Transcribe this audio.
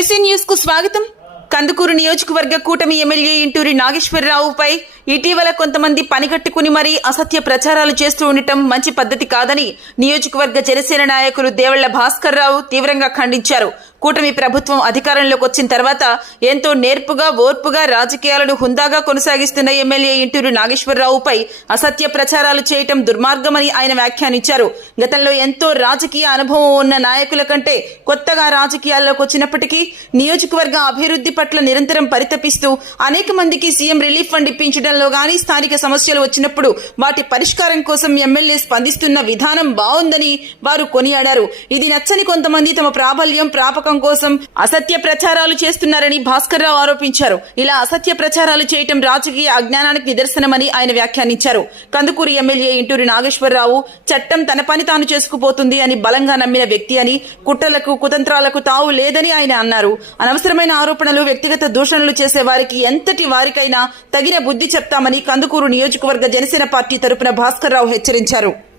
తులసి news కు స్వాగతం. కందుకూరు నియోజకవర్గ కూటమి ఎమ్మెల్యే ఇంటూరి నాగేశ్వరరావుపై ఇటీవల కొంతమంది పనిగట్టుకుని మరీ అసత్య ప్రచారాలు చేస్తూ ఉండటం మంచి పద్ధతి కాదని నియోజకవర్గ జనసేన నాయకులు దేవళ్ల భాస్కర్ రావు తీవ్రంగా ఖండించారు. కూటమి ప్రభుత్వం అధికారంలోకి వచ్చిన తర్వాత ఎంతో నేర్పుగా ఓర్పుగా రాజకీయాలను హుందాగా కొనసాగిస్తున్న ఎమ్మెల్యే ఇంటూరి నాగేశ్వరరావుపై అసత్య ప్రచారాలు చేయటం దుర్మార్గమని ఆయన వ్యాఖ్యానించారు. గతంలో ఎంతో రాజకీయ అనుభవం ఉన్న నాయకుల కంటే కొత్తగా రాజకీయాల్లోకి వచ్చినప్పటికీ నియోజకవర్గ అభివృద్ధి పట్ల నిరంతరం పరితపిస్తూ అనేక మందికి సీఎం రిలీఫ్ ఫండ్ ఇప్పించడంలో గానీ స్థానిక సమస్యలు వచ్చినప్పుడు వాటి పరిష్కారం కోసం ఎమ్మెల్యే స్పందిస్తున్న విధానం బాగుందని వారు కొనియాడారు. ఇది నచ్చని కొంతమంది తమ ప్రాబల్యం ప్రాపకం కోసం అసత్య ప్రచారాలు చేస్తున్నారని భాస్కర్ రావు ఆరోపించారు. ఇలా అసత్య ప్రచారాలు చేయటం రాజకీయ అజ్ఞానానికి నిదర్శనమని ఆయన వ్యాఖ్యానించారు. కందుకూరు ఎమ్మెల్యే ఇంటూరి నాగేశ్వరరావు చట్టం తన పని తాను చేసుకుపోతుంది అని బలంగా నమ్మిన వ్యక్తి అని, కుట్రలకు కుతంత్రాలకు తావు లేదని ఆయన అన్నారు. అనవసరమైన ఆరోపణలు, వ్యక్తిగత దూషణలు చేసే వారికి ఎంతటి వారికైనా తగిన బుద్ధి చెప్తామని కందుకూరు నియోజకవర్గ జనసేన పార్టీ తరపున భాస్కర్ రావు హెచ్చరించారు.